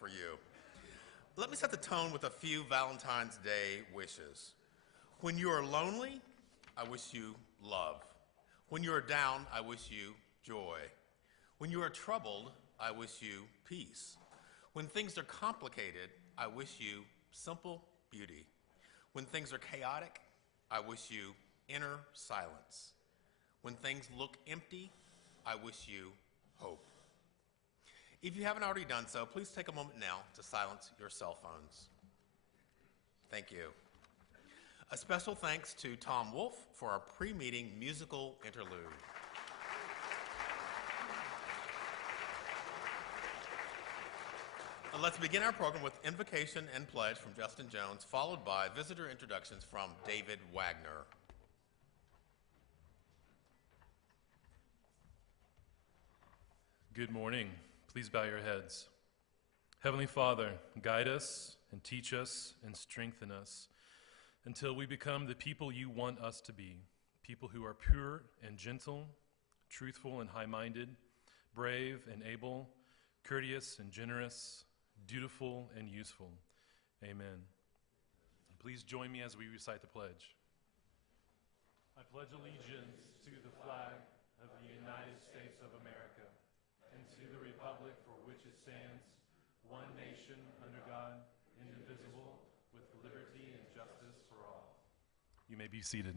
for you. Let me set the tone with a few Valentine's Day wishes. When you are lonely, I wish you love. When you are down, I wish you joy. When you are troubled, I wish you peace. When things are complicated, I wish you simple beauty. When things are chaotic, I wish you inner silence. When things look empty, I wish you hope. If you haven't already done so, please take a moment now to silence your cell phones. Thank you. A special thanks to Tom Wolfe for our pre-meeting musical interlude. Let's begin our program with invocation and pledge from Justin Jones, followed by visitor introductions from David Wagner. Good morning. Please bow your heads. Heavenly Father, guide us and teach us and strengthen us until we become the people you want us to be, people who are pure and gentle, truthful and high-minded, brave and able, courteous and generous, dutiful and useful. Amen. Please join me as we recite the pledge. I pledge allegiance to the flag of the United States of America and to the republic for which it stands, one nation under God, indivisible, with liberty and justice for all. You may be seated.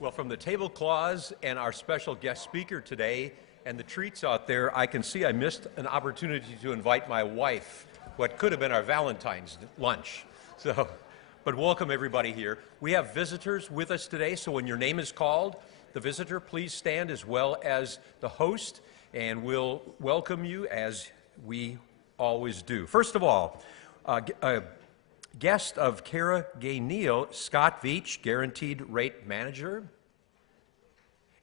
Well, from the tablecloths and our special guest speaker today and the treats out there, I can see I missed an opportunity to invite my wife, what could have been our Valentine's lunch. But welcome everybody here. We have visitors with us today, so when your name is called, the visitor, please stand as well as the host, and we'll welcome you as we always do. First of all, a guest of Cara Gay Neal, Scott Veach, Guaranteed Rate Manager,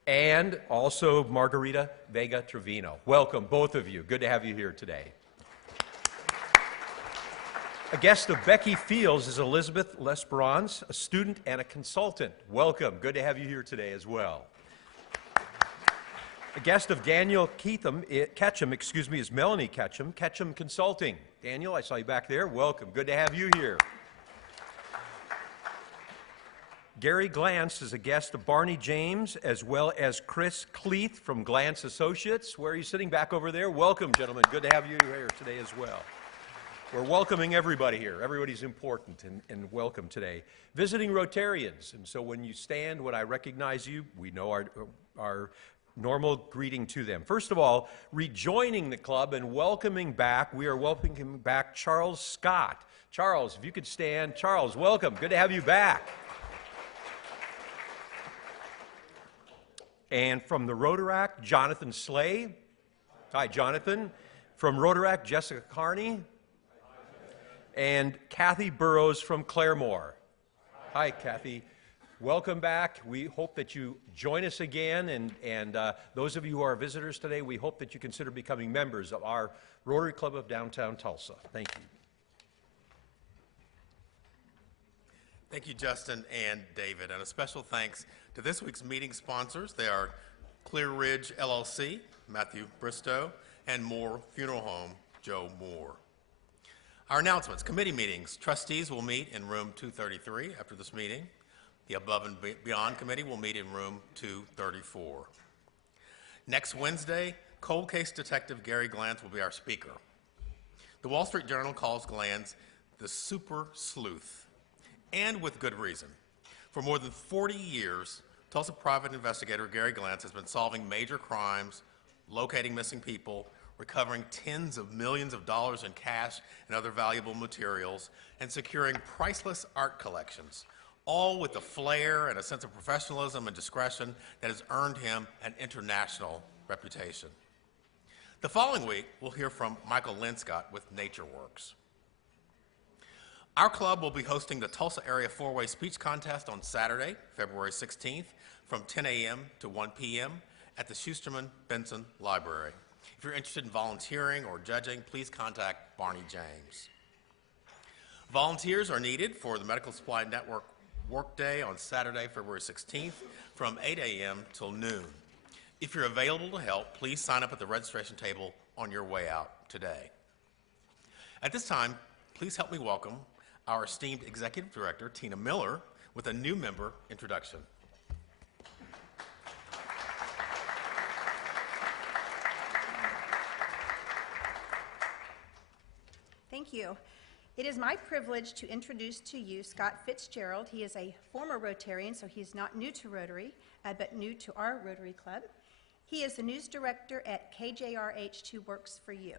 and also Margarita Vega Trevino. Welcome, both of you. Good to have you here today. A guest of Becky Fields is Elizabeth Lesperance, a student and a consultant. Welcome. Good to have you here today as well. A guest of Daniel Ketchum, is Melanie Ketchum, Ketchum Consulting. Daniel, I saw you back there. Welcome. Good to have you here. Gary Glantz is a guest of Barney James, as well as Chris Cleeth from Glantz Associates. Where are you sitting? Back over there. Welcome, gentlemen. Good to have you here today as well. We're welcoming everybody here. Everybody's important and welcome today. Visiting Rotarians, and so when you stand, when I recognize you, we know our normal greeting to them. First of all, rejoining the club and welcoming back, we are welcoming back Charles Scott. Charles, if you could stand. Charles, welcome. Good to have you back. And from the Rotaract, Jonathan Slay. Hi, Jonathan. From Rotaract, Jessica Carney. And Kathy Burrows from Claremore. Hi, Kathy. Welcome back. We hope that you join us again, and those of you who are visitors today, we hope that you consider becoming members of our Rotary Club of Downtown Tulsa. Thank you. Thank you, Justin and David. And a special thanks to this week's meeting sponsors. They are Clear Ridge LLC, Matthew Bristow, and Moore Funeral Home, Joe Moore. Our announcements, committee meetings. Trustees will meet in room 233 after this meeting. The Above and Beyond Committee will meet in room 234. Next Wednesday, cold case detective Gary Glantz will be our speaker. The Wall Street Journal calls Glantz the super sleuth, and with good reason. For more than 40 years, Tulsa private investigator Gary Glantz has been solving major crimes, locating missing people, recovering tens of millions of dollars in cash and other valuable materials, and securing priceless art collections, all with the flair and a sense of professionalism and discretion that has earned him an international reputation. The following week, we'll hear from Michael Linscott with NatureWorks. Our club will be hosting the Tulsa Area Four-Way Speech Contest on Saturday, February 16th, from 10 a.m. to 1 p.m. at the Schusterman Benson Library. If you're interested in volunteering or judging, please contact Barney James. Volunteers are needed for the Medical Supply Network Workday on Saturday, February 16th from 8 a.m. till noon. If you're available to help, please sign up at the registration table on your way out today. At this time, please help me welcome our esteemed Executive Director, Tina Miller, with a new member introduction. Thank you. It is my privilege to introduce to you Scott Fitzgerald. He is a former Rotarian, so he's not new to Rotary, but new to our Rotary Club. He is the news director at KJRH2 Works for You.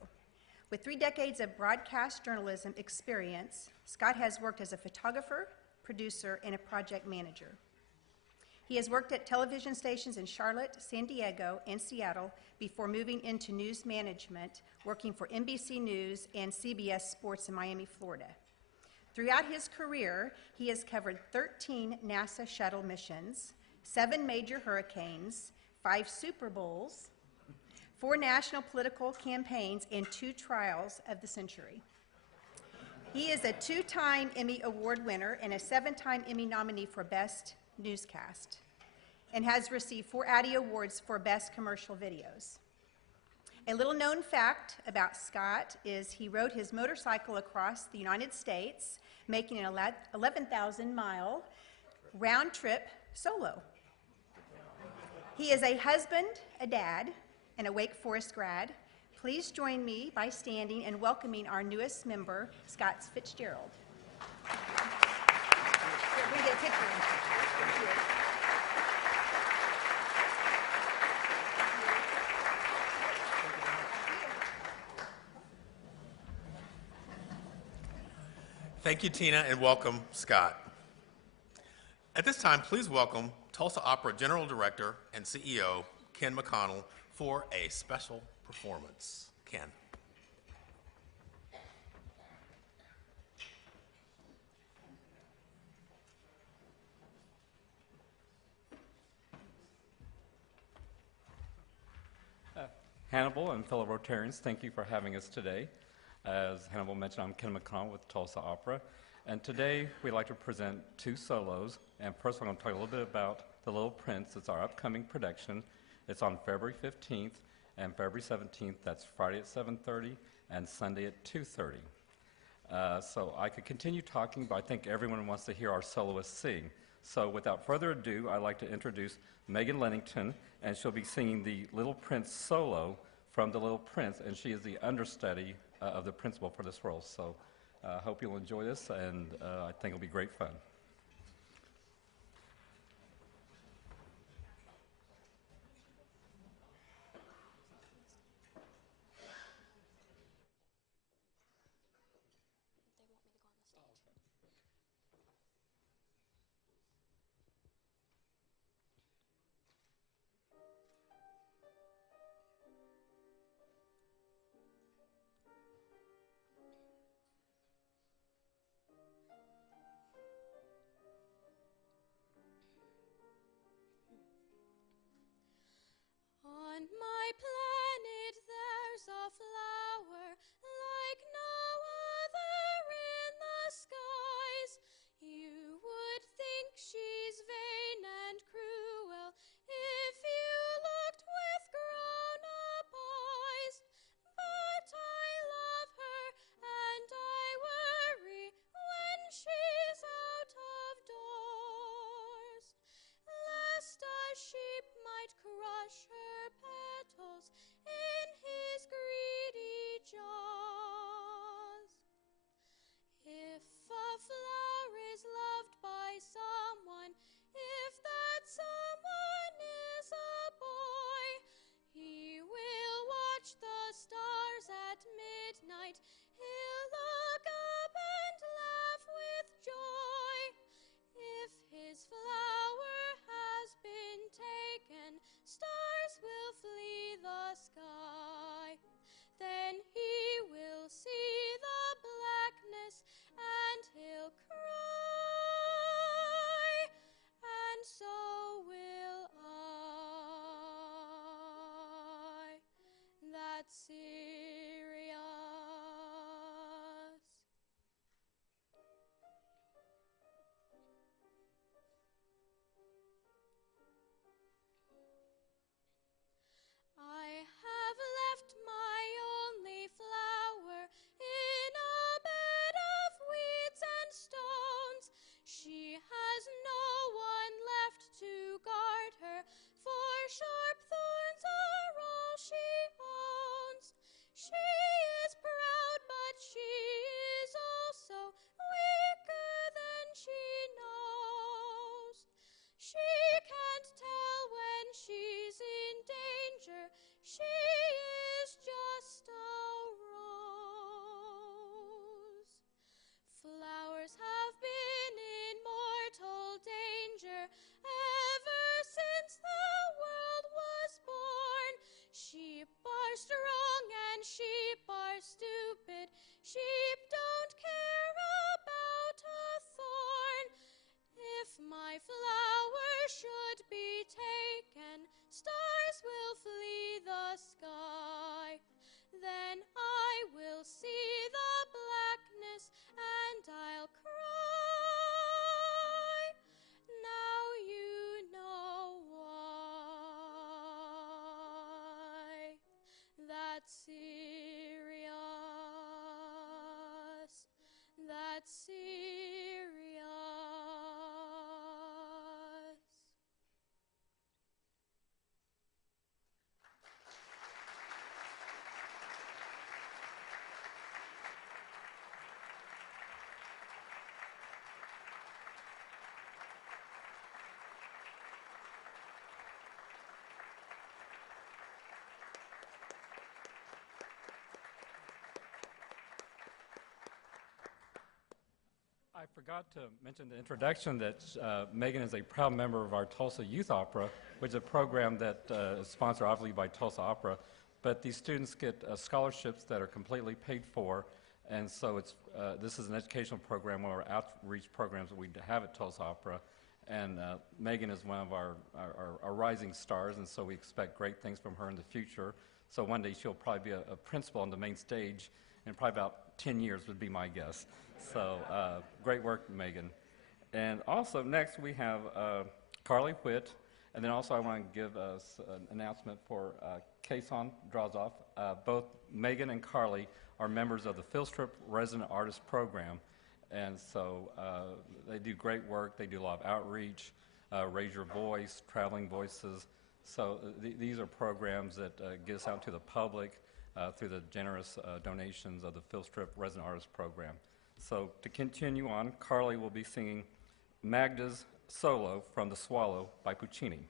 With 3 decades of broadcast journalism experience, Scott has worked as a photographer, producer, and a project manager. He has worked at television stations in Charlotte, San Diego, and Seattle before moving into news management, working for NBC News and CBS Sports in Miami, Florida. Throughout his career, he has covered 13 NASA shuttle missions, 7 major hurricanes, 5 Super Bowls, 4 national political campaigns, and 2 trials of the century. He is a 2-time Emmy Award winner and a 7-time Emmy nominee for Best Newscast, and has received 4 Addy Awards for Best Commercial Videos. A little known fact about Scott is he rode his motorcycle across the United States, making an 11,000-mile round trip solo. He is a husband, a dad, and a Wake Forest grad. Please join me by standing and welcoming our newest member, Scott Fitzgerald. Here, we get a picture. Thank you. Thank you, Tina, and welcome, Scott. At this time, please welcome Tulsa Opera General Director and CEO, Ken McConnell, for a special performance. Ken. Hannibal and fellow Rotarians, thank you for having us today. As Hannibal mentioned, I'm Ken McConnell with Tulsa Opera, and today we'd like to present 2 solos. And first, I'm going to talk a little bit about The Little Prince. It's our upcoming production. It's on February 15th and February 17th. That's Friday at 7:30 and Sunday at 2:30. So I could continue talking, but I think everyone wants to hear our soloist sing. So without further ado, I'd like to introduce Megan Lennington, and she'll be singing the Little Prince solo from The Little Prince, and she is the understudy of the principal for this role. So I hope you'll enjoy this, and I think it'll be great fun. the sky. Then I will see the blackness and I'll cry. Now you know why. That's serious. That's serious. I forgot to mention the introduction that Megan is a proud member of our Tulsa Youth Opera, which is a program that is sponsored obviously by Tulsa Opera. But these students get scholarships that are completely paid for, and so this is an educational program, one of our outreach programs that we have at Tulsa Opera. And Megan is one of our rising stars, and so we expect great things from her in the future. So one day she'll probably be a principal on the main stage in probably about 10 years would be my guess. So great work, Megan. And also next we have Carly Whitt, and then also I want to give us an announcement for Kason Drozoff. Both Megan and Carly are members of the Philstrip Resident Artist Program, and so they do great work. They do a lot of outreach, Raise Your Voice, Traveling Voices. So these are programs that get us out to the public through the generous donations of the Philstrip Resident Artist Program. So to continue on, Carly will be singing Magda's solo from The Swallow by Puccini.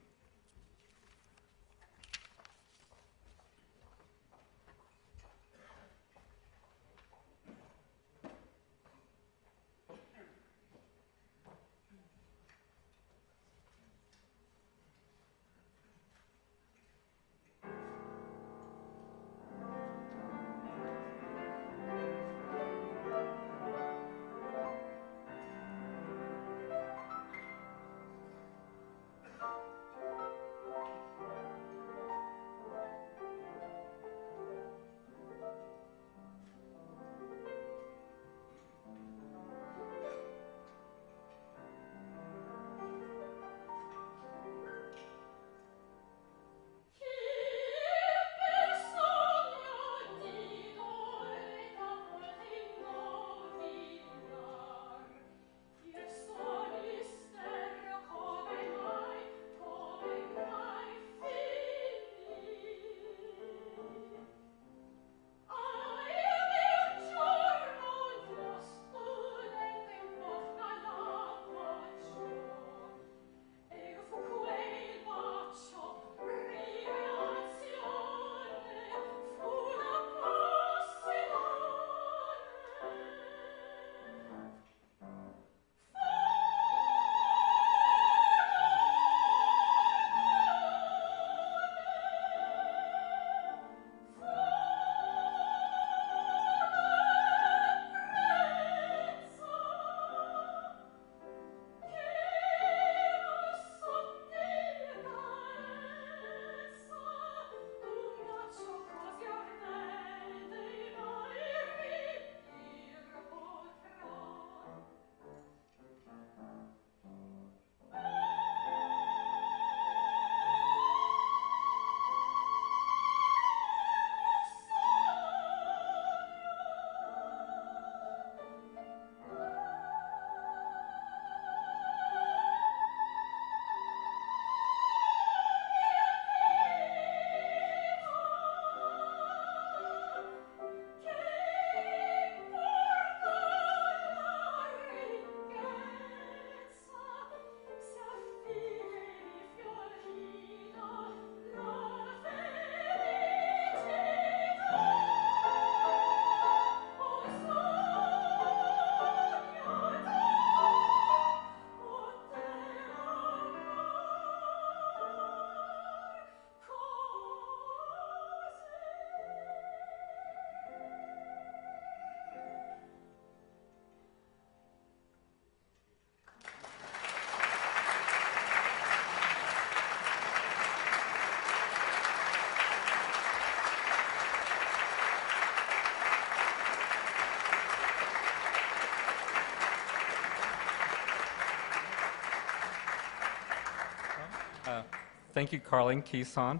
Thank you, Carly and Keeson.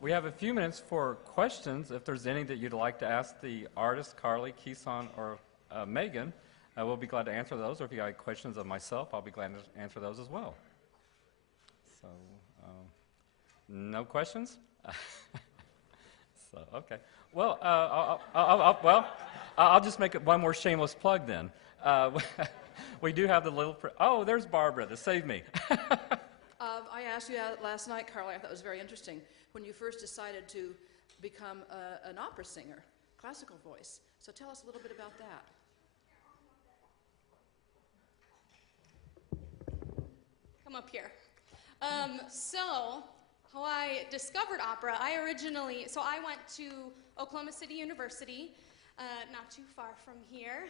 We have a few minutes for questions. If there's any that you'd like to ask the artist, Carly, Keeson, or Megan, we'll be glad to answer those. Or if you have questions of myself, I'll be glad to answer those as well. So, no questions? So, okay. Well, I'll just make it one more shameless plug then. We do have the little. Oh, there's Barbara to save me. I asked you that last night, Carly. I thought it was very interesting when you first decided to become an opera singer, classical voice. So tell us a little bit about that. Come up here. So, how I discovered opera, I went to Oklahoma City University, not too far from here,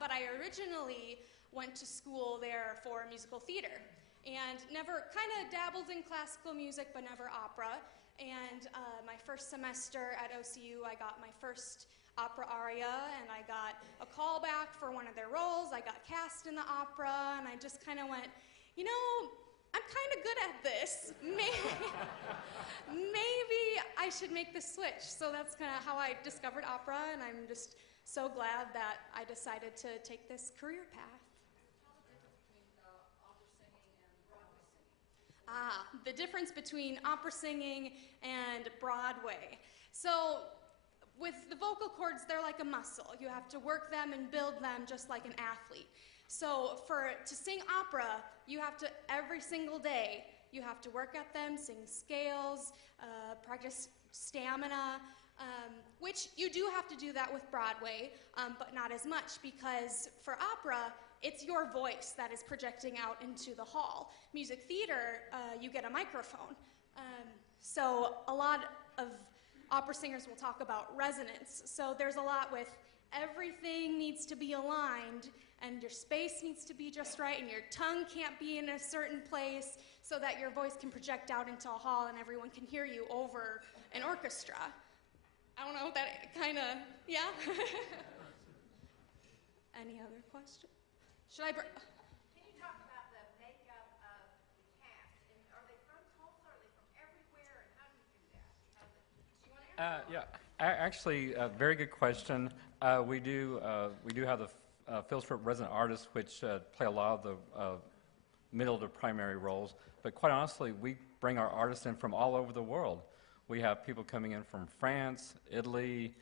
but I originally went to school there for musical theater, and never kind of dabbled in classical music, but never opera. And my first semester at OCU, I got my first opera aria, and I got a call back for one of their roles. I got cast in the opera, and I just kind of went, you know, I'm kind of good at this. Maybe I should make the switch. So that's kind of how I discovered opera, and I'm just so glad that I decided to take this career path. The difference between opera singing and Broadway. So with the vocal cords, they're like a muscle. You have to work them and build them just like an athlete. So to sing opera, you have to, every single day, you have to work at them, sing scales, practice stamina, which you do have to do that with Broadway, but not as much, because for opera, it's your voice that is projecting out into the hall. Music theater, you get a microphone. So a lot of opera singers will talk about resonance. So there's a lot with everything needs to be aligned, and your space needs to be just right, and your tongue can't be in a certain place so that your voice can project out into a hall and everyone can hear you over an orchestra. I don't know if that kind of, yeah? Any other questions? Should I? Can you talk about the makeup of the cast? And are they from Tulsa? Are they from everywhere? And how do you do that? Do you want to answer? Yeah, actually, very good question. We do have the Philstrip resident artists, which play a lot of the middle to primary roles. But quite honestly, we bring our artists in from all over the world. We have people coming in from France, Italy,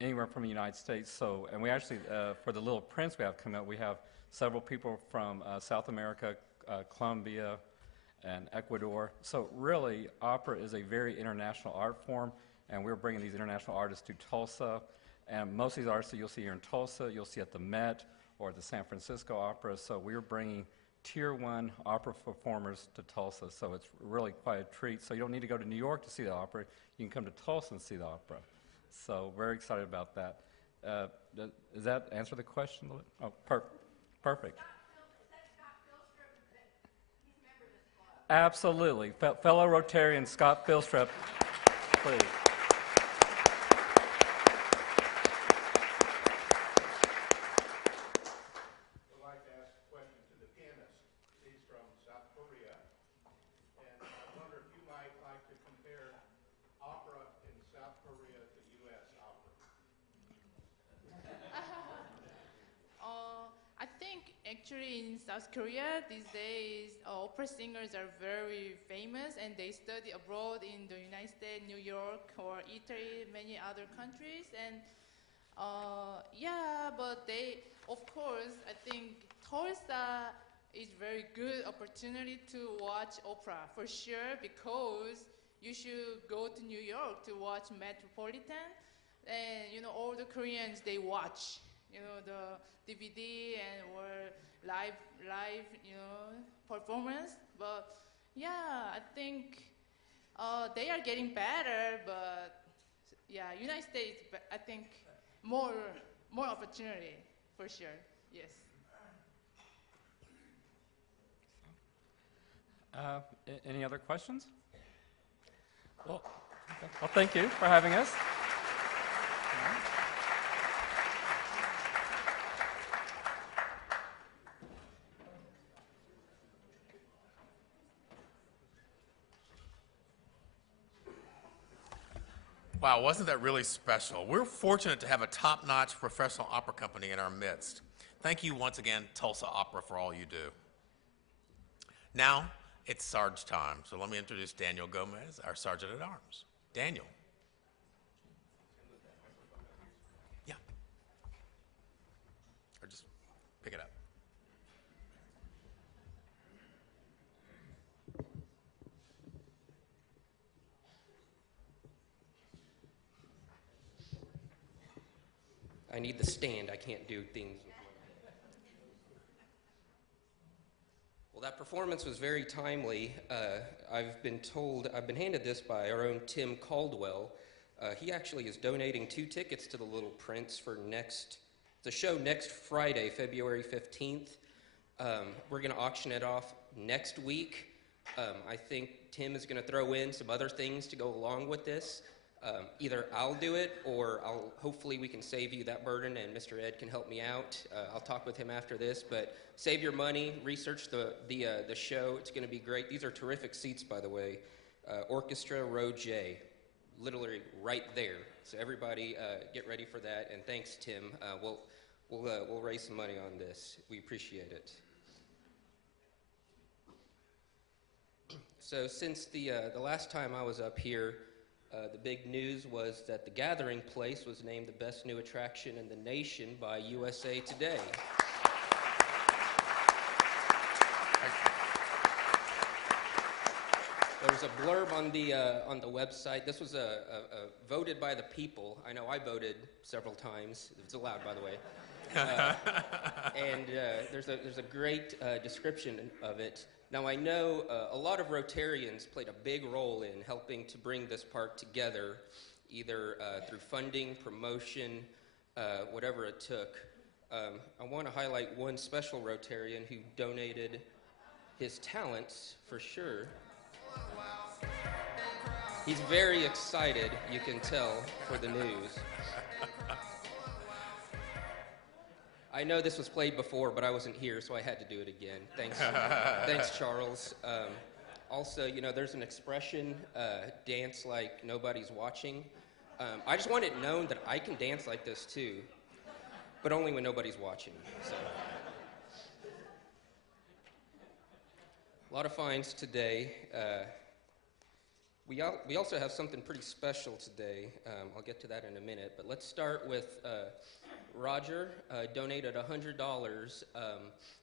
anywhere from the United States. So, and we actually, for the Little Prince we have coming up, we have several people from South America, Colombia, and Ecuador. So really, opera is a very international art form, and we're bringing these international artists to Tulsa. And most of these artists that you'll see here in Tulsa, you'll see at the Met or the San Francisco Opera. So we're bringing Tier 1 opera performers to Tulsa. So it's really quite a treat. So you don't need to go to New York to see the opera. You can come to Tulsa and see the opera. So very excited about that. Does that answer the question? Oh, perfect. Absolutely. Fellow Rotarian Scott Philstrip, please. I'd like to ask a question to the pianist. He's from South Korea. And I wonder if you might like to compare opera in South Korea to U.S. opera. I think actually in South Korea these days, opera singers are very famous and they study abroad in the United States, New York, or Italy, many other countries. And yeah, but they, of course, I think Tulsa is very good opportunity to watch opera for sure, because you should go to New York to watch Metropolitan, and you know all the Koreans they watch, you know, the DVD and or live you know performance. But yeah, I think they are getting better, but yeah, United States, I think more opportunity for sure. Yes. Any other questions? Well, thank you for having us. Wow, wasn't that really special? We're fortunate to have a top-notch professional opera company in our midst. Thank you once again, Tulsa Opera, for all you do. Now, it's Sarge time, so let me introduce Daniel Gomez, our Sergeant at Arms. Daniel. Yeah. Or just pick it up. I need the stand. I can't do things. Well, that performance was very timely. I've been handed this by our own Tim Caldwell. He actually is donating 2 tickets to the Little Prince for the show next Friday, February 15th. We're going to auction it off next week. I think Tim is going to throw in some other things to go along with this. Either I'll do it, or hopefully we can save you that burden, and Mr. Ed can help me out. I'll talk with him after this, but save your money, research the show. It's going to be great. These are terrific seats, by the way. Orchestra Row J, literally right there. So everybody, get ready for that. And thanks, Tim. We'll raise some money on this. We appreciate it. So since the last time I was up here, the big news was that the Gathering Place was named the best new attraction in the nation by USA Today. There's a blurb on the website. This was voted by the people. I know I voted several times. It's allowed, by the way. And there's a great description of it. Now, I know a lot of Rotarians played a big role in helping to bring this park together, either through funding, promotion, whatever it took. I want to highlight one special Rotarian who donated his talents, for sure. He's very excited, you can tell, for the news. I know this was played before, but I wasn't here, so I had to do it again. Thanks, thanks, Charles. Also, there's an expression, dance like nobody's watching. I just want it known that I can dance like this too, but only when nobody's watching. So. A lot of finds today. We also have something pretty special today. I'll get to that in a minute, but let's start with Roger donated $100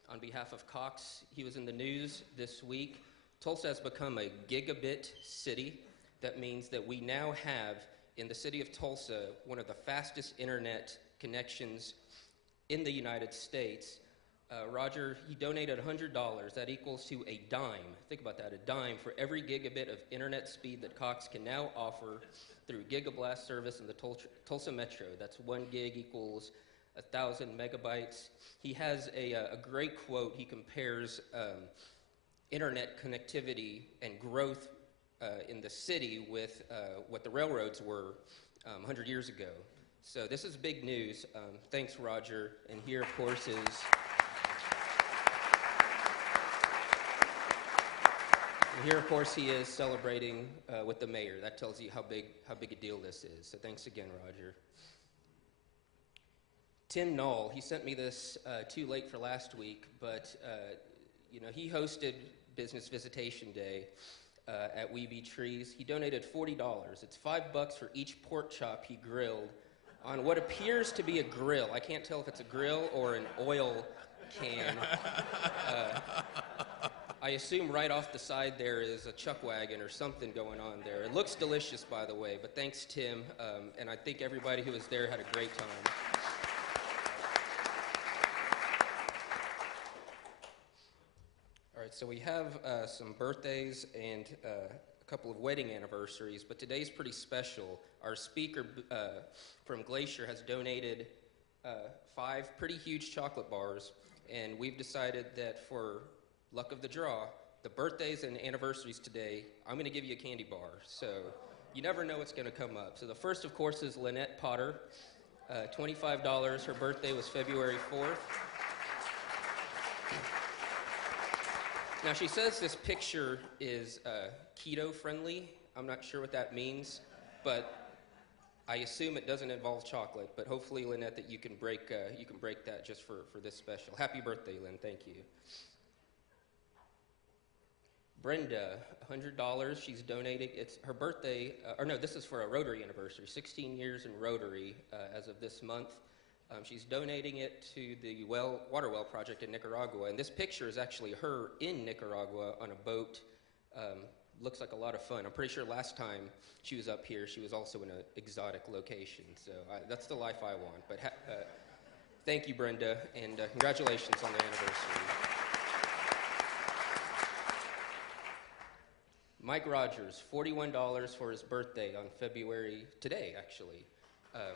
on behalf of Cox. He was in the news this week. Tulsa has become a gigabit city. That means that we now have, in the city of Tulsa, one of the fastest internet connections in the United States. Roger, he donated $100. That equals to a dime. Think about that, a dime for every gigabit of internet speed that Cox can now offer through Gigablast service in the Tulsa Metro. That's 1 gig equals 1,000 megabytes. He has a great quote. He compares internet connectivity and growth in the city with what the railroads were 100 years ago. So this is big news. Thanks, Roger. And here, of course, is... Here, of course, he is celebrating with the mayor. That tells you how big a deal this is. So thanks again, Roger. Tim Knoll, he sent me this too late for last week, but he hosted Business Visitation Day at We Be Trees. He donated $40. It's $5 for each pork chop he grilled on what appears to be a grill. I can't tell if it's a grill or an oil can. I assume right off the side there is a chuck wagon or something going on there. It looks delicious, by the way, but thanks, Tim, and I think everybody who was there had a great time. All right, so we have some birthdays and a couple of wedding anniversaries, but today's pretty special. Our speaker from Glacier has donated 5 pretty huge chocolate bars, and we've decided that for luck of the draw, the birthdays and anniversaries today, I'm going to give you a candy bar. So you never know what's going to come up. So the first, of course, is Lynette Potter, $25. Her birthday was February 4th. Now, she says this picture is keto-friendly. I'm not sure what that means, but I assume it doesn't involve chocolate, but hopefully, Lynette, that you can break that just for this special. Happy birthday, Lynn. Thank you. Brenda, $100. She's donating. It's her birthday, or no, this is for a Rotary anniversary. 16 years in Rotary as of this month. She's donating it to the water well project in Nicaragua, and this picture is actually her in Nicaragua on a boat. Looks like a lot of fun. I'm pretty sure last time she was up here, she was also in an exotic location. So that's the life I want. But thank you, Brenda, and congratulations on the anniversary. Mike Rogers, $41 for his birthday on February, today actually. I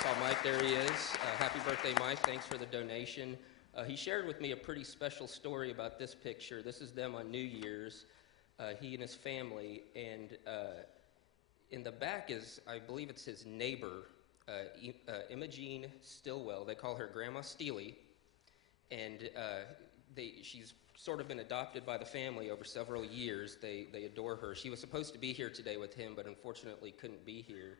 saw Mike, there he is. Happy birthday, Mike. Thanks for the donation. He shared with me a pretty special story about this picture. This is them on New Year's, he and his family, and in the back is, I believe it's his neighbor, Imogene Stillwell. They call her Grandma Steely, and she's sort of been adopted by the family over several years. They adore her. She was supposed to be here today with him, but unfortunately couldn't be here.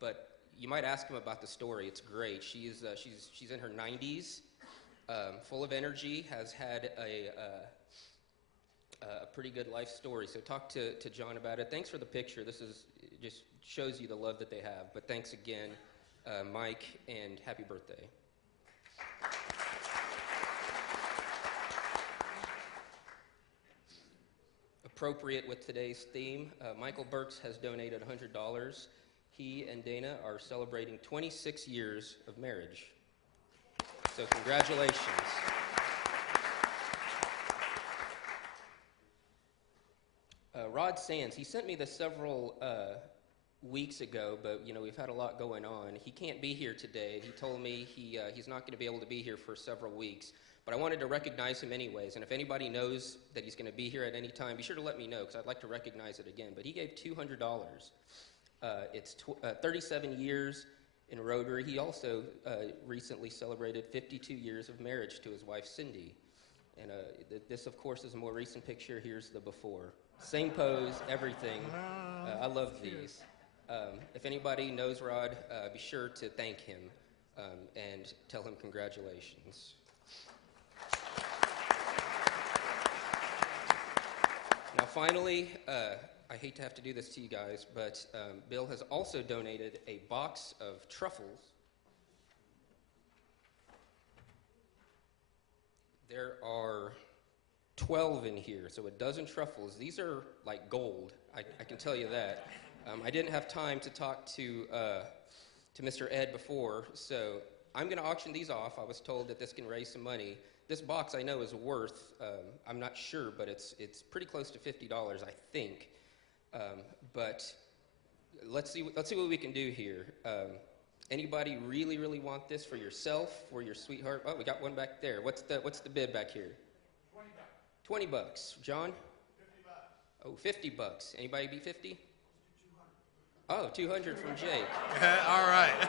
But you might ask him about the story. It's great. She's in her 90s. Full of energy, has had a pretty good life story. So talk to John about it. Thanks for the picture. This just shows you the love that they have. But thanks again, Mike, and happy birthday. Appropriate with today's theme, Michael Burks has donated $100. He and Dana are celebrating 26 years of marriage. So congratulations. Rod Sands, he sent me this several weeks ago, but we've had a lot going on. He can't be here today. He told me he's not going to be able to be here for several weeks, but I wanted to recognize him anyways. And if anybody knows that he's going to be here at any time, be sure to let me know, because I'd like to recognize it again. But he gave $200. It's 37 years in Rotary. He also recently celebrated 52 years of marriage to his wife, Cindy. And this, of course, is a more recent picture. Here's the before. Same pose, everything. I love these. If anybody knows Rod, be sure to thank him and tell him congratulations. Now, finally, I hate to have to do this to you guys, but Bill has also donated a box of truffles. There are 12 in here, so a dozen truffles. These are like gold, I can tell you that. I didn't have time to talk to Mr. Ed before, so I'm going to auction these off. I was told that this can raise some money. This box I know is worth, I'm not sure, but it's pretty close to $50, I think. But let's see what we can do here. Anybody really, really want this for yourself, for your sweetheart? Oh, we got one back there. What's the bid back here? $20. $20. John? $50. Oh, $50. Anybody be 50? Oh, 200 from Jake. All right.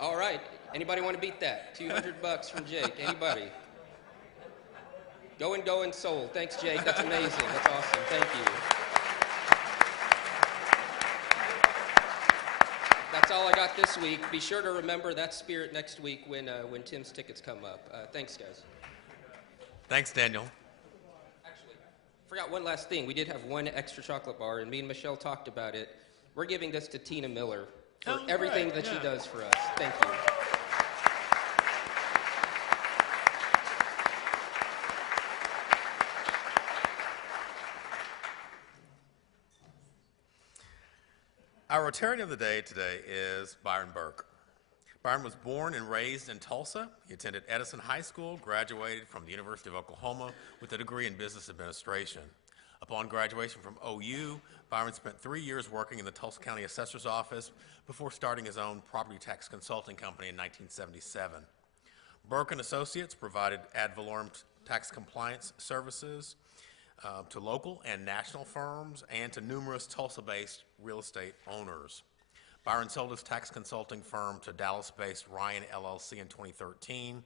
All right. Anybody want to beat that? $200 from Jake. Anybody? Going, sold. Thanks, Jake. That's amazing. That's awesome. Thank you. That's all I got this week. Be sure to remember that spirit next week when Tim's tickets come up. Thanks, guys. Thanks, Daniel. Actually, forgot one last thing. We did have one extra chocolate bar, and me and Michelle talked about it. We're giving this to Tina Miller for everything that she does for us. Thank you. Our Rotarian of the day today is Byron Burke. Byron was born and raised in Tulsa. He attended Edison High School, graduated from the University of Oklahoma with a degree in business administration. Upon graduation from OU, Byron spent 3 years working in the Tulsa County Assessor's Office before starting his own property tax consulting company in 1977. Burke and Associates provided ad valorem tax compliance services to local and national firms and to numerous Tulsa-based real estate owners. Byron sold his tax consulting firm to Dallas-based Ryan LLC in 2013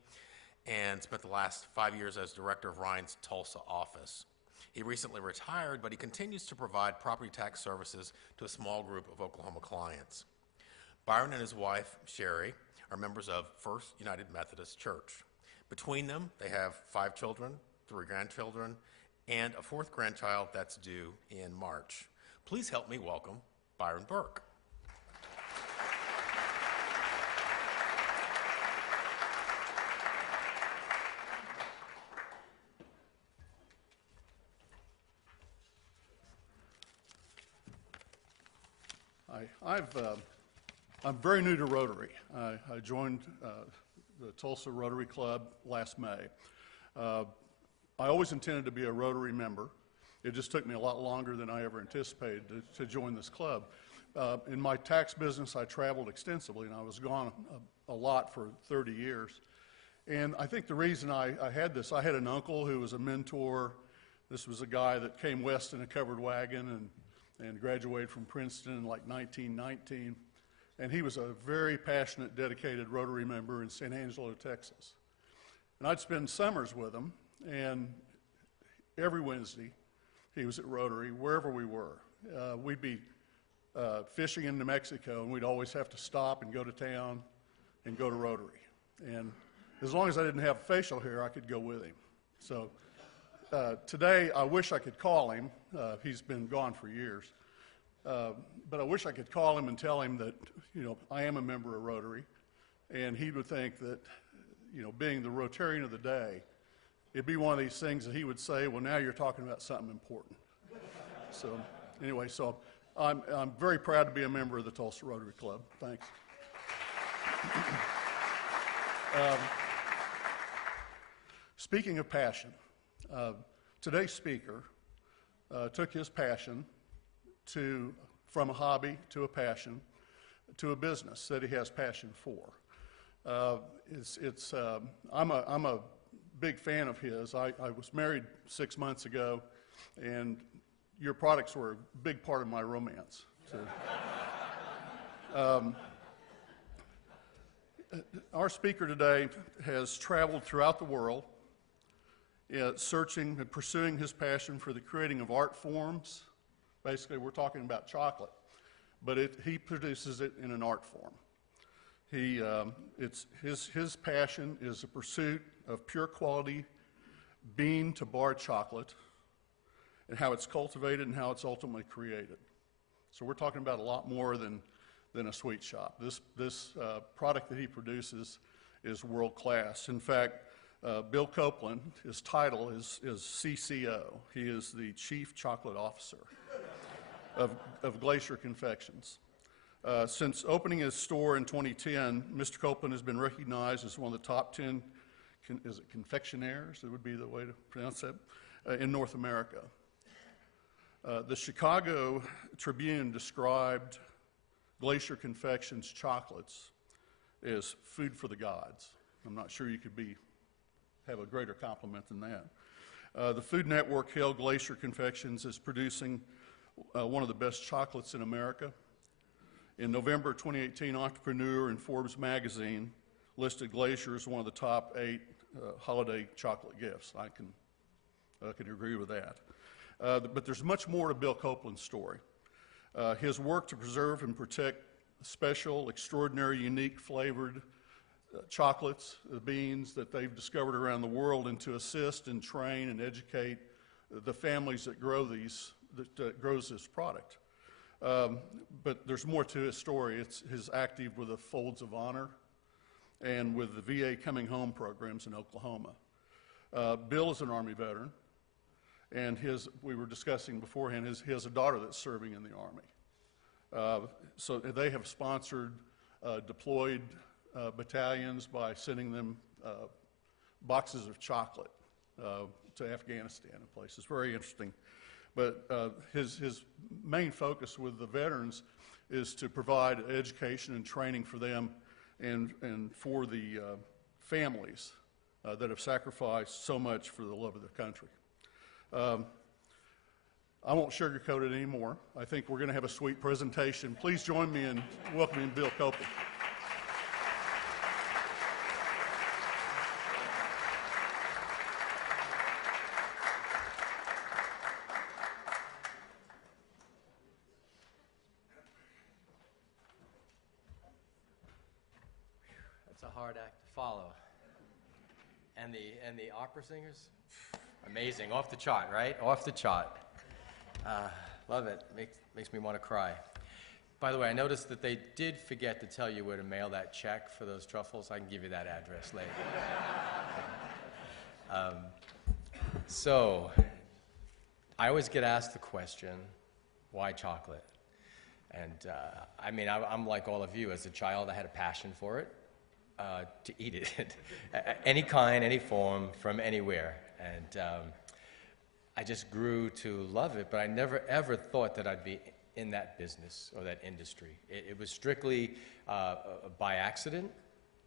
and spent the last 5 years as director of Ryan's Tulsa office. He recently retired, but he continues to provide property tax services to a small group of Oklahoma clients. Byron and his wife, Sherry, are members of First United Methodist Church. Between them, they have 5 children, 3 grandchildren, and a 4th grandchild that's due in March. Please help me welcome Byron Burke. I'm very new to Rotary. I joined the Tulsa Rotary Club last May. I always intended to be a Rotary member. It just took me a lot longer than I ever anticipated to join this club. In my tax business, I traveled extensively, and I was gone a lot for 30 years. And I think the reason I had this, I had an uncle who was a mentor. This was a guy that came west in a covered wagon and graduated from Princeton in like 1919. And he was a very passionate, dedicated Rotary member in San Angelo, Texas. And I'd spend summers with him, and every Wednesday he was at Rotary, wherever we were. We'd be fishing in New Mexico, and we'd always have to stop and go to town and go to Rotary. And as long as I didn't have facial hair, I could go with him. So today, I wish I could call him. He's been gone for years. But I wish I could call him and tell him that, I am a member of Rotary, and he would think that, being the Rotarian of the day, it'd be one of these things that he would say, well, now you're talking about something important. So anyway, I'm very proud to be a member of the Tulsa Rotary Club. Thanks. Speaking of passion, today's speaker took his passion from a hobby to a passion to a business that he has passion for. I'm a big fan of his. I was married 6 months ago, and your products were a big part of my romance. Our speaker today has traveled throughout the world, searching and pursuing his passion for the creating of art forms. Basically, we're talking about chocolate, but he produces it in an art form. His passion is the pursuit of pure quality bean to bar chocolate, and how it's cultivated and how it's ultimately created. So we're talking about a lot more than a sweet shop. This product that he produces is world class. In fact, Bill Copeland, his title is CCO. He is the Chief Chocolate Officer of Glacier Confections. Since opening his store in 2010, Mr. Copeland has been recognized as one of the top 10 confectionaires, that would be the way to pronounce that, in North America. The Chicago Tribune described Glacier Confections chocolates as food for the gods. I'm not sure you could have a greater compliment than that. The Food Network hailed Glacier Confections as producing one of the best chocolates in America. In November 2018, Entrepreneur and Forbes magazine listed Glacier as one of the top 8 holiday chocolate gifts. I can agree with that. But there's much more to Bill Copeland's story. His work to preserve and protect special, extraordinary, unique flavored chocolates, the beans that they've discovered around the world, and to assist and train and educate the families that grows this product. But there's more to his story. It's his active with the Folds of Honor and with the VA Coming Home programs in Oklahoma. Bill is an Army veteran, and we were discussing beforehand, he has a daughter that's serving in the Army. So they have sponsored deployed battalions by sending them boxes of chocolate to Afghanistan and places. Very interesting. But his main focus with the veterans is to provide education and training for them and for the families that have sacrificed so much for the love of their country. I won't sugarcoat it anymore. I think we're going to have a sweet presentation. Please join me in welcoming Bill Copeland. And the opera singers? Amazing. Off the chart, right? Off the chart. Love it. Makes me want to cry. By the way, I noticed that they did forget to tell you where to mail that check for those truffles. I can give you that address later. So, I always get asked the question, why chocolate? And I mean, I'm like all of you. As a child, I had a passion for it, to eat it. Any kind, any form, from anywhere. And I just grew to love it, but I never ever thought that I'd be in that business or that industry. It was strictly by accident.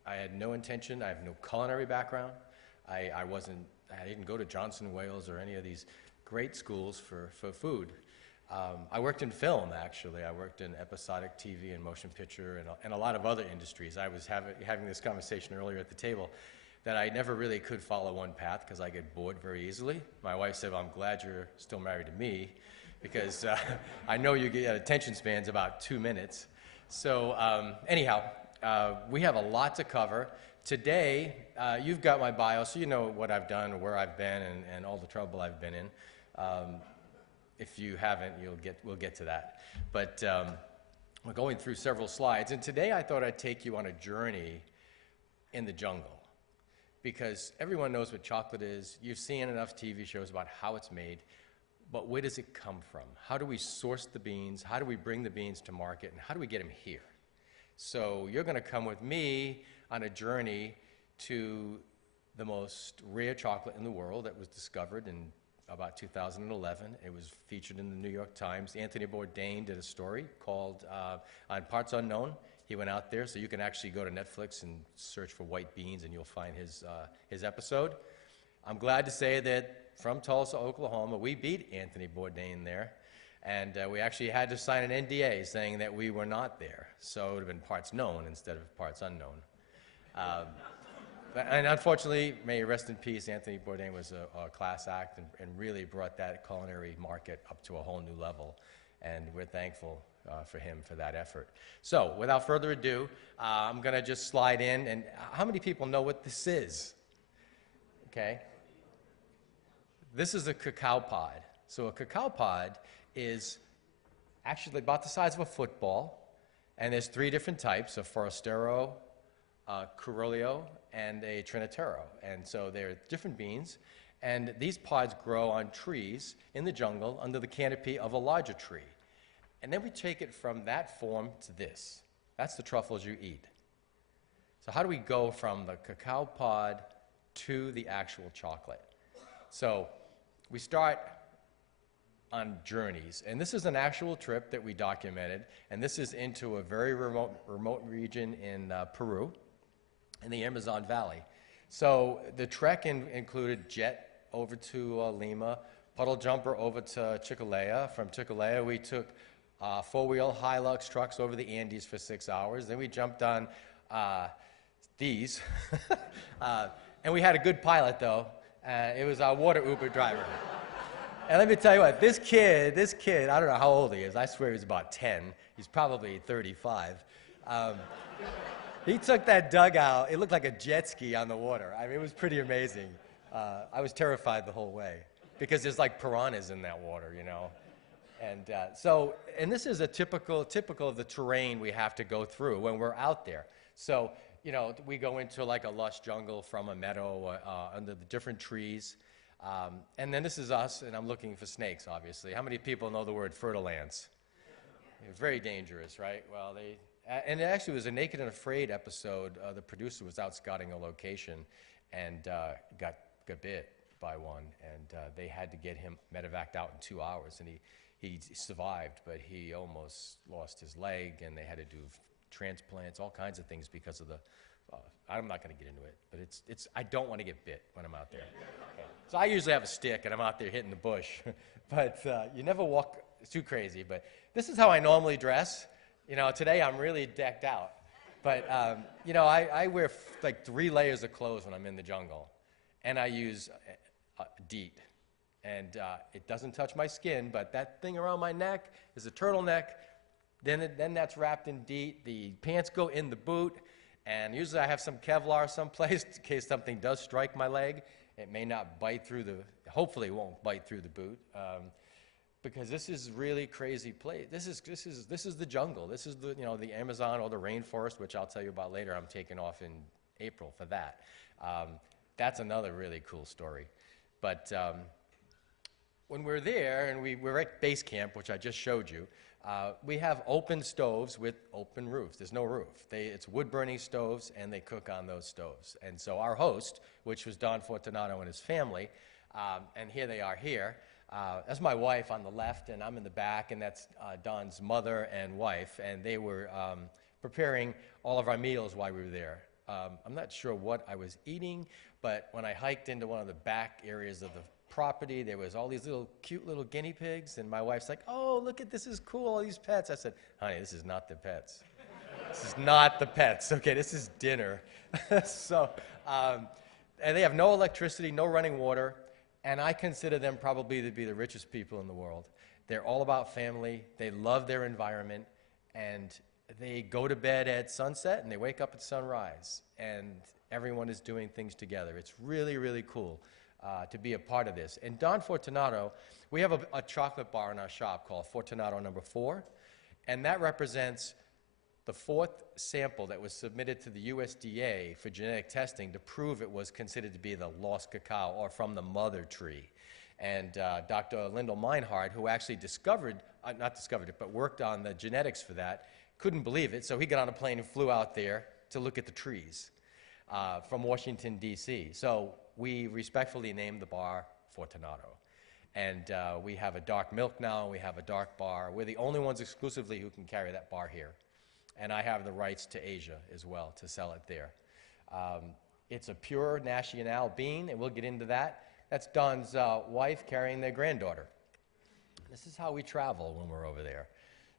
I had no intention. I have no culinary background. I didn't go to Johnson Wales or any of these great schools for food. I worked in film, actually. I worked in episodic TV and motion picture and a lot of other industries. I was having this conversation earlier at the table that I never really could follow one path because I get bored very easily. My wife said, well, I'm glad you're still married to me because I know you get attention spans about 2 minutes. So anyhow, we have a lot to cover. Today, you've got my bio, so you know what I've done, where I've been, and all the trouble I've been in. If you haven't, we'll get to that. But we're going through several slides, and today I thought I'd take you on a journey in the jungle. Because everyone knows what chocolate is. You've seen enough TV shows about how it's made, but where does it come from? How do we source the beans? How do we bring the beans to market? And how do we get them here? So you're going to come with me on a journey to the most rare chocolate in the world that was discovered in about 2011. It was featured in the New York Times. Anthony Bourdain did a story called On Parts Unknown. He went out there, so you can actually go to Netflix and search for white beans, and you'll find his episode. I'm glad to say that from Tulsa, Oklahoma, we beat Anthony Bourdain there, and we actually had to sign an NDA saying that we were not there, so it would have been parts known instead of parts unknown. And unfortunately, may he rest in peace, Anthony Bourdain was a class act and really brought that culinary market up to a whole new level, and we're thankful for him for that effort. So, without further ado, I'm going to just slide in. And how many people know what this is? Okay. This is a cacao pod. So a cacao pod is actually about the size of a football, and there's 3 different types: a Forastero, a Carolio, and a Trinitero. And so they're different beans, and these pods grow on trees in the jungle under the canopy of a larger tree. And then we take it from that form to this. That's the truffles you eat. So how do we go from the cacao pod to the actual chocolate? So we start on journeys. And this is an actual trip that we documented. And this is into a very remote region in Peru, in the Amazon Valley. So the trek included jet over to Lima, puddle jumper over to Chicalea. From Chicalea, we took 4-wheel Hilux trucks over the Andes for 6 hours. Then we jumped on these. And we had a good pilot, though. It was our water Uber driver. And let me tell you what, this kid, I don't know how old he is. I swear he's about 10. He's probably 35. He took that dugout. It looked like a jet ski on the water. I mean, it was pretty amazing. I was terrified the whole way because there's like piranhas in that water, you know. And this is a typical of the terrain we have to go through when we're out there. So, you know, we go into like a lush jungle from a meadow under the different trees. And then this is us, and I'm looking for snakes, obviously. How many people know the word fertile ants? Very dangerous, right? Well, and it actually was a Naked and Afraid episode. The producer was out scouting a location and got bit by one, and they had to get him medevaced out in 2 hours, and he survived, but he almost lost his leg, and they had to do transplants, all kinds of things because of the, I'm not going to get into it, but I don't want to get bit when I'm out there. Okay. So I usually have a stick, and I'm out there hitting the bush, but you never walk too crazy. But this is how I normally dress. You know, today I'm really decked out. But, you know, I wear like 3 layers of clothes when I'm in the jungle, and I use DEET. And it doesn't touch my skin, but that thing around my neck is a turtleneck. Then that's wrapped in DEET. The pants go in the boot, And usually I have some Kevlar someplace in case something does strike my leg. It may not bite through hopefully it won't bite through the boot. Because this is really crazy place. This is the jungle. This is the the Amazon or the rainforest, which I'll tell you about later. I'm taking off in April for that. That's another really cool story. But when we're there and we're at base camp, which I just showed you, we have open stoves with open roofs. There's no roof. It's wood-burning stoves, and they cook on those stoves. And so our host, which was Don Fortunato and his family, and here they are here. That's my wife on the left, and I'm in the back, and that's Don's mother and wife, and they were preparing all of our meals while we were there. I'm not sure what I was eating, but when I hiked into one of the back areas of the property, there was all these cute little guinea pigs, and my wife's like, "Oh, look at this is cool, all these pets." I said, "Honey, this is not the pets. This is not the pets. Okay, this is dinner." So, and they have no electricity, no running water. And I consider them probably to be the richest people in the world. They're all about family. They love their environment. And they go to bed at sunset and they wake up at sunrise. And everyone is doing things together. It's really, really cool to be a part of this. And Don Fortunato, we have a chocolate bar in our shop called Fortunato No. 4. And that represents the 4th sample that was submitted to the USDA for genetic testing to prove it was considered to be the lost cacao or from the mother tree. And Dr. Lyndall Meinhardt, who actually not discovered it, but worked on the genetics for that, couldn't believe it, so he got on a plane and flew out there to look at the trees from Washington, D.C. So we respectfully named the bar Fortunato. And we have a dark milk now, and we have a dark bar. We're the only ones exclusively who can carry that bar here. And I have the rights to Asia as well to sell it there. It's a pure Nacional bean, and we'll get into that. That's Don's wife carrying their granddaughter. This is how we travel when we're over there.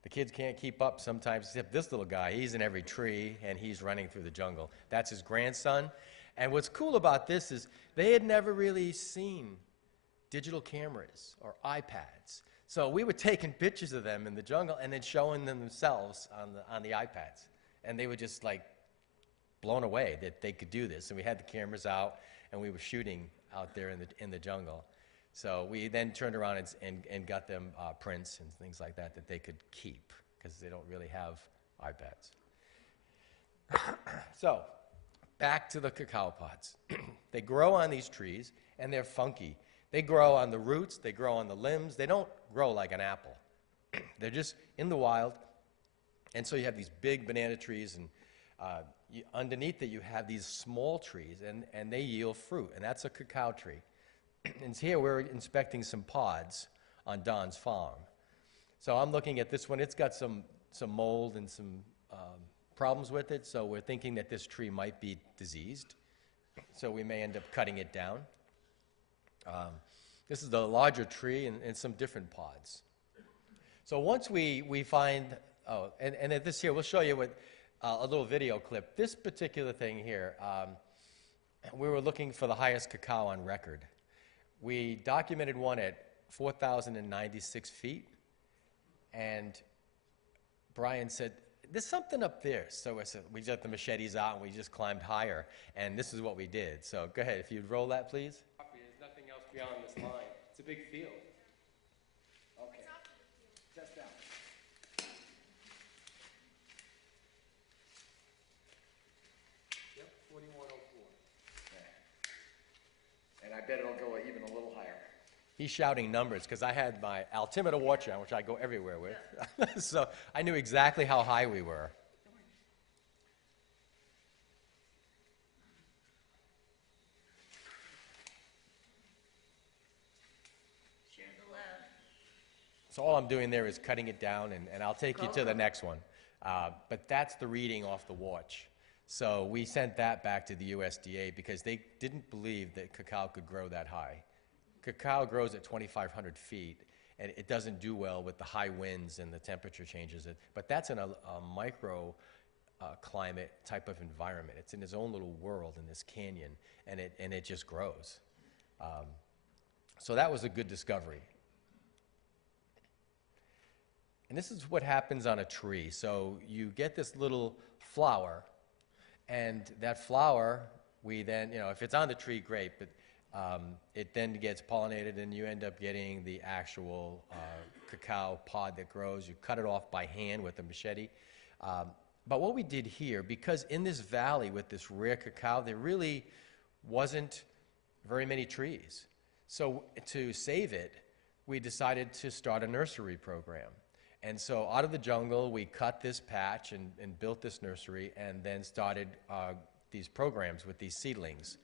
The kids can't keep up sometimes, except this little guy. He's in every tree, and he's running through the jungle. That's his grandson. And what's cool about this is they had never really seen digital cameras or iPads. So we were taking pictures of them in the jungle and then showing them themselves on the iPads. And they were just like blown away that they could do this. And we had the cameras out and we were shooting out there in the jungle. So we then turned around and got them prints and things like that they could keep because they don't really have iPads. So back to the cacao pods. They grow on these trees and they're funky. They grow on the roots, they grow on the limbs. They don't grow like an apple. They're just in the wild. And so you have these big banana trees, and underneath it you have these small trees, and they yield fruit, and that's a cacao tree. And here we're inspecting some pods on Don's farm. So I'm looking at this one. It's got some mold and some problems with it, so we're thinking that this tree might be diseased. So we may end up cutting it down. This is the larger tree and some different pods. So once we find, and at this here, we'll show you what, a little video clip. This particular thing here, we were looking for the highest cacao on record. We documented one at 4,096 feet, and Brian said, "There's something up there." So we got the machetes out and we just climbed higher, and this is what we did. So go ahead, if you'd roll that, please. There's nothing else beyond this line. It's a big field. Okay. Just down. Yep, 4104. And I bet it'll go even a little higher. He's shouting numbers because I had my altimeter watch on, which I go everywhere with. So I knew exactly how high we were. So all I'm doing there is cutting it down, and I'll take you to the next one. But that's the reading off the watch. So we sent that back to the USDA because they didn't believe that cacao could grow that high. Cacao grows at 2,500 feet, and it doesn't do well with the high winds and the temperature changes. But that's in a micro climate type of environment. It's in its own little world in this canyon, and it just grows. So that was a good discovery. And this is what happens on a tree. So you get this little flower, And that flower, we then, if it's on the tree, great, but it then gets pollinated and you end up getting the actual cacao pod that grows. You cut it off by hand with a machete. But what we did here, because in this valley with this rare cacao, there really wasn't very many trees. So to save it, we decided to start a nursery program. And so out of the jungle, we cut this patch and built this nursery and then started these programs with these seedlings.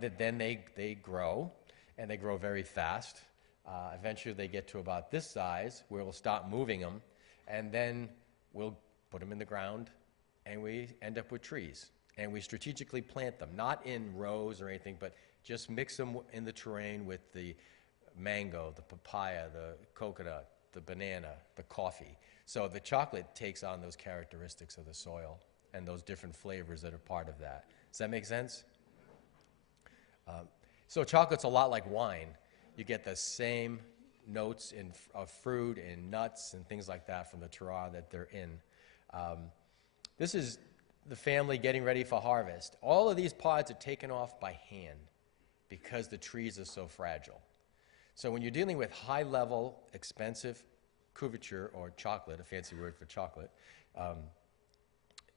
That then they grow, and they grow very fast. Eventually they get to about this size, where we'll start moving them, and then we'll put them in the ground, and we end up with trees. And we strategically plant them, not in rows or anything, but just mix them in the terrain with the mango, the papaya, the coconut, the banana, the coffee. So the chocolate takes on those characteristics of the soil and those different flavors that are part of that. Does that make sense? So chocolate's a lot like wine. You get the same notes of fruit and nuts and things like that from the terroir that they're in. This is the family getting ready for harvest. All of these pods are taken off by hand because the trees are so fragile. So when you're dealing with high-level, expensive couverture, or chocolate, a fancy word for chocolate,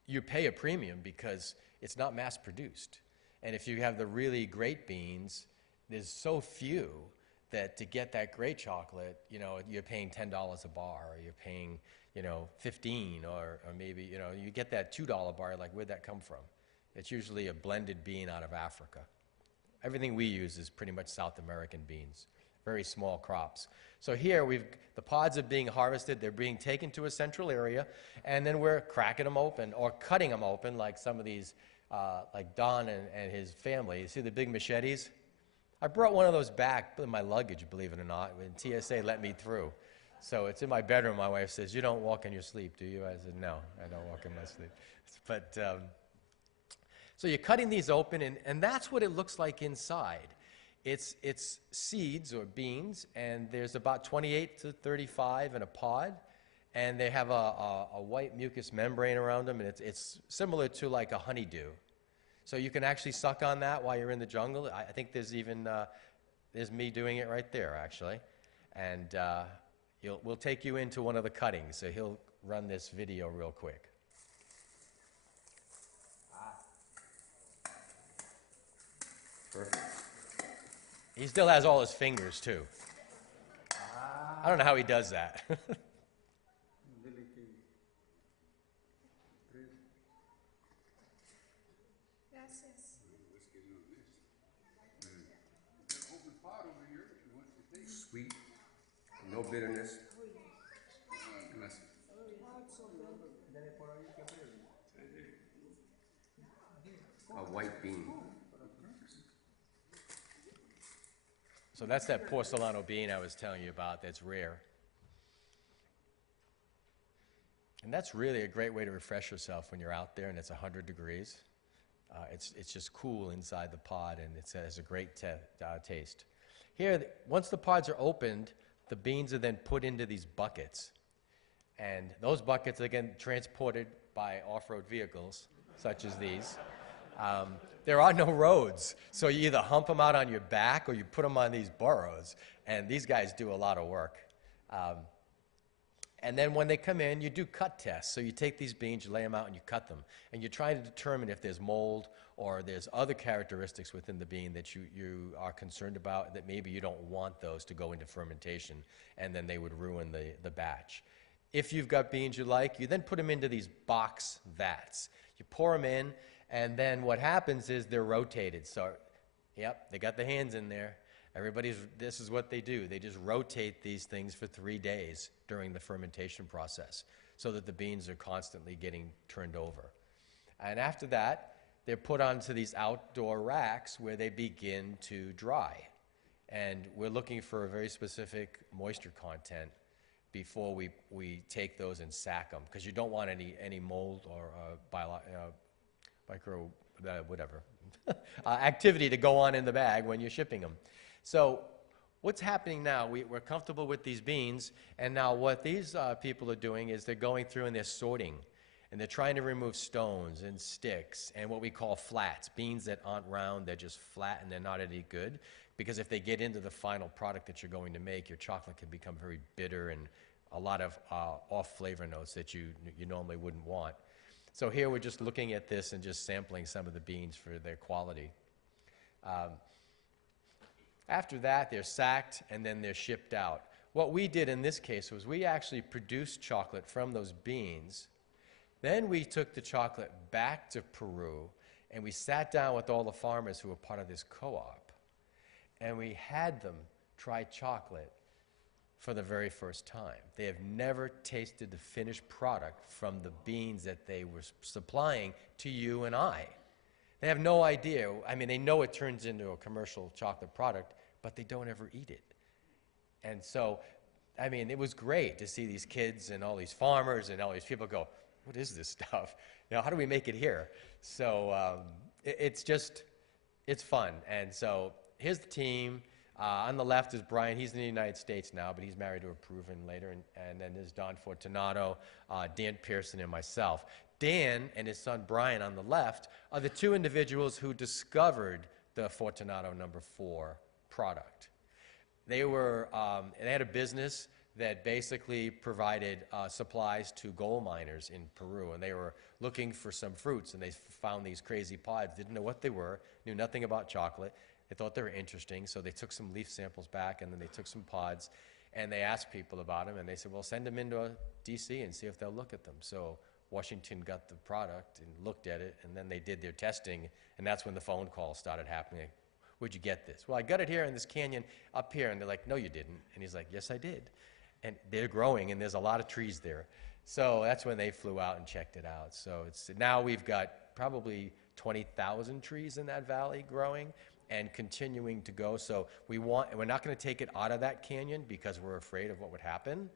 you pay a premium because it's not mass-produced. And if you have the really great beans, there's so few that to get that great chocolate, you're paying $10 a bar, or you're paying, $15, or maybe, you get that $2 bar, like, where'd that come from? It's usually a blended bean out of Africa. Everything we use is pretty much South American beans, very small crops. So here, the pods are being harvested, they're being taken to a central area, and then we're cracking them open, or cutting them open, like some of these, like Don and his family. You see the big machetes? I brought one of those back in my luggage, believe it or not, when TSA let me through. So it's in my bedroom. My wife says, "You don't walk in your sleep, do you?" I said, "No, I don't walk in my sleep." But, so you're cutting these open, and that's what it looks like inside. It's seeds or beans, and there's about 28 to 35 in a pod, and they have a white mucus membrane around them, and it's similar to like a honeydew. So you can actually suck on that while you're in the jungle. I think there's even, there's me doing it right there, actually. And we'll take you into one of the cuttings, so he'll run this video real quick. Perfect. He still has all his fingers, too. I don't know how he does that. Sweet, no bitterness. A white bean. So that's that Porcelano bean I was telling you about that's rare. And that's really a great way to refresh yourself when you're out there and it's 100 degrees. It's just cool inside the pod, and it has a great taste. Here, once the pods are opened, the beans are then put into these buckets. And those buckets are again transported by off-road vehicles, such as these. There are no roads, so you either hump them out on your back or you put them on these burros, and these guys do a lot of work. And then when they come in, you do cut tests. So you take these beans, you lay them out, and you cut them. And you're trying to determine if there's mold or there's other characteristics within the bean that you are concerned about, that maybe you don't want those to go into fermentation, and then they would ruin the batch. If you've got beans you like, you then put them into these box vats. You pour them in, and then what happens is they're rotated. So, yep, they got the hands in there. This is what they do. They just rotate these things for 3 days during the fermentation process so that the beans are constantly getting turned over. And after that, they're put onto these outdoor racks where they begin to dry. And we're looking for a very specific moisture content before we take those and sack them, because you don't want any mold or activity to go on in the bag when you're shipping them. So what's happening now, we're comfortable with these beans, and now what these people are doing is they're going through and they're sorting. And they're trying to remove stones and sticks and what we call flats, beans that aren't round, they're just flat and they're not any good. Because if they get into the final product that you're going to make, your chocolate can become very bitter and a lot of off flavor notes that you normally wouldn't want. So here we're just looking at this and just sampling some of the beans for their quality. After that, they're sacked and then they're shipped out. What we did in this case was we actually produced chocolate from those beans. Then we took the chocolate back to Peru and we sat down with all the farmers who were part of this co-op and we had them try chocolate for the very first time. They have never tasted the finished product from the beans that they were supplying to you and I. They have no idea. I mean, they know it turns into a commercial chocolate product, but they don't ever eat it. And so, I mean, it was great to see these kids and all these farmers and all these people go, what is this stuff? You know, how do we make it here? So it's fun. And so here's the team. On the left is Brian. He's in the United States now, but he's married to a Peruvian later. And then there's Don Fortunato, Dan Pearson, and myself. Dan and his son Brian on the left are the two individuals who discovered the Fortunato number 4 product. They had a business that basically provided supplies to gold miners in Peru, and they were looking for some fruits, and they found these crazy pods, didn't know what they were, knew nothing about chocolate. They thought they were interesting, so they took some leaf samples back, and then they took some pods, and they asked people about them, and they said, well, send them into D.C. and see if they'll look at them. So Washington got the product and looked at it, and then they did their testing, and that's when the phone calls started happening. Where'd you get this? Well, I got it here in this canyon up here, and they're like, no, you didn't. And he's like, yes, I did. And they're growing, and there's a lot of trees there. So that's when they flew out and checked it out. So now we've got probably 20,000 trees in that valley growing and continuing to go. So we're not going to take it out of that canyon because we're afraid of what would happen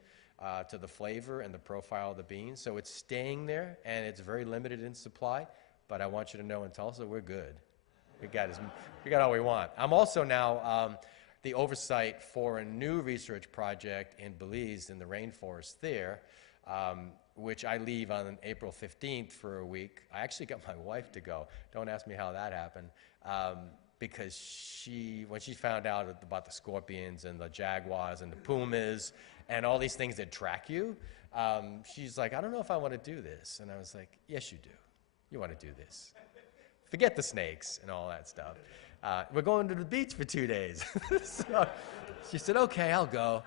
to the flavor and the profile of the beans. So it's staying there, and it's very limited in supply. But I want you to know in Tulsa, we're good. We got all we want. I'm also now the oversight for a new research project in Belize in the rainforest there, which I leave on April 15th for a week. I actually got my wife to go. Don't ask me how that happened. Because when she found out about the scorpions and the jaguars and the pumas and all these things that track you, she's like, I don't know if I want to do this. And I was like, yes, you do. You want to do this. Forget the snakes and all that stuff. We're going to the beach for 2 days. So she said, okay, I'll go.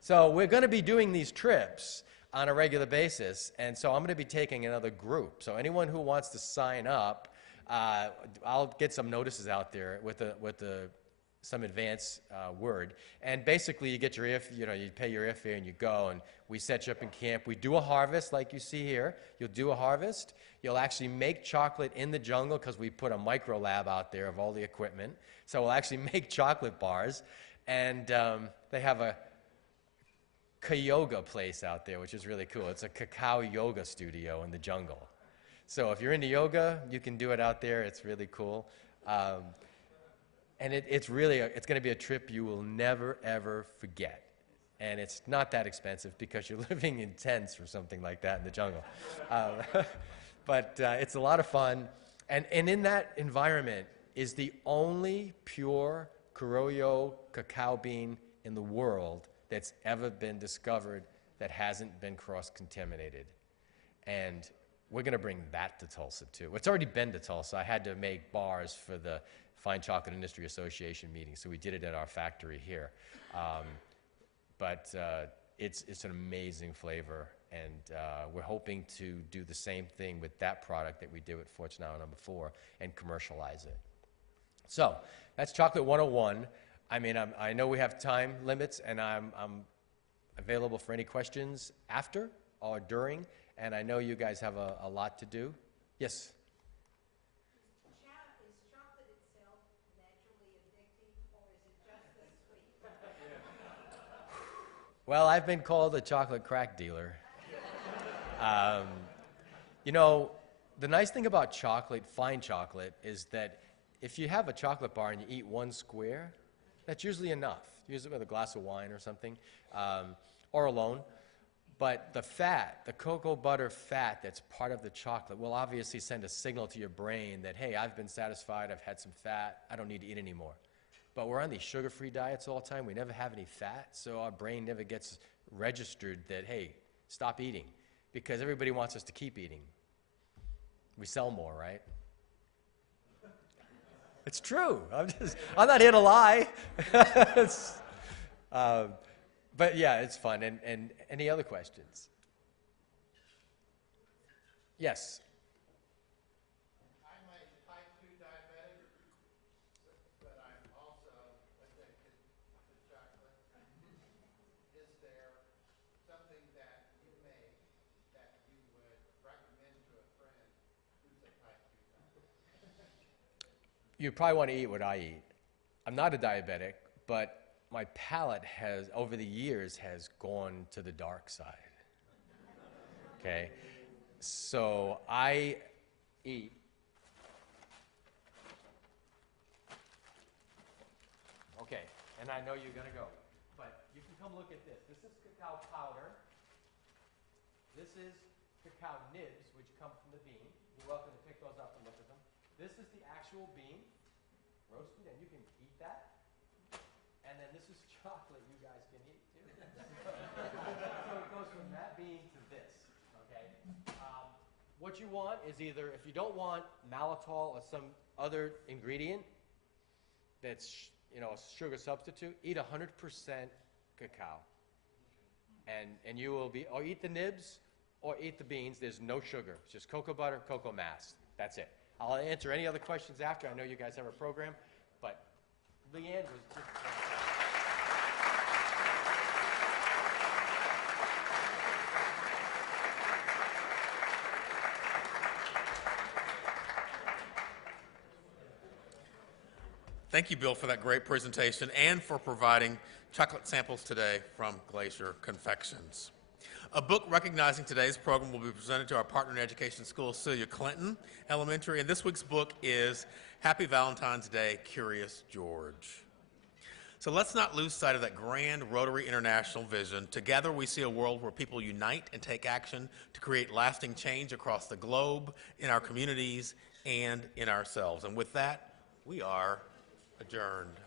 So we're going to be doing these trips on a regular basis, and so I'm going to be taking another group. So anyone who wants to sign up, I'll get some notices out there with some advance word. And basically, you get you pay your airfare and you go, and we set you up in camp. We do a harvest like you see here. You'll do a harvest. You'll actually make chocolate in the jungle because we put a micro lab out there of all the equipment. So we'll actually make chocolate bars. And they have a yoga place out there, which is really cool. It's a cacao yoga studio in the jungle. So if you're into yoga, you can do it out there. It's really cool. And it's going to be a trip you will never, ever forget. And it's not that expensive because you're living in tents or something like that in the jungle. But it's a lot of fun. And in that environment is the only pure Criollo cacao bean in the world that's ever been discovered that hasn't been cross-contaminated. And we're going to bring that to Tulsa, too. It's already been to Tulsa. I had to make bars for the Fine Chocolate Industry Association meeting, so we did it at our factory here. But it's an amazing flavor, and we're hoping to do the same thing with that product that we did with Fortunato number 4 and commercialize it. So that's Chocolate 101. I mean, I know we have time limits, and I'm available for any questions after or during, and I know you guys have a lot to do. Yes? Is chocolate itself naturally addicting, or is it just the sweet? Well, I've been called a chocolate crack dealer. You know, the nice thing about chocolate, fine chocolate, is that if you have a chocolate bar and you eat one square, that's usually enough. Usually with a glass of wine or something, or alone. But the fat, the cocoa butter fat that's part of the chocolate will obviously send a signal to your brain that, hey, I've been satisfied, I've had some fat, I don't need to eat anymore. But we're on these sugar-free diets all the time. We never have any fat, so our brain never gets registered that, hey, stop eating, because everybody wants us to keep eating. We sell more, right? It's true. I'm not here to lie. But yeah, it's fun. And any other questions? Yes. I'm a type 2 diabetic, but I'm also addicted to chocolate. Is there something that you make that you would recommend to a friend who's a type 2 diabetic? You probably want to eat what I eat. I'm not a diabetic, but my palate has, over the years, has gone to the dark side. Okay? So I eat okay, and I know you're going to go, but you can come look at this. This is cacao powder. This is cacao nibs, which come from the bean. You're welcome to pick those up and look at them. This is the actual bean, roasted, and you can eat that. And then this is chocolate you guys can eat, too. So it goes from that bean to this, okay? What you want is either, if you don't want maltitol or some other ingredient that's, a sugar substitute, eat 100% cacao. And you will be, or eat the nibs or eat the beans. There's no sugar. It's just cocoa butter, cocoa mass. That's it. I'll answer any other questions after. I know you guys have a program, but Leanne was just... Thank you, Bill, for that great presentation and for providing chocolate samples today from Glacier Confections. A book recognizing today's program will be presented to our partner in education school, Celia Clinton Elementary, and this week's book is Happy Valentine's Day, Curious George. So let's not lose sight of that grand Rotary International vision. Together we see a world where people unite and take action to create lasting change across the globe, in our communities, and in ourselves. And with that, we are adjourned.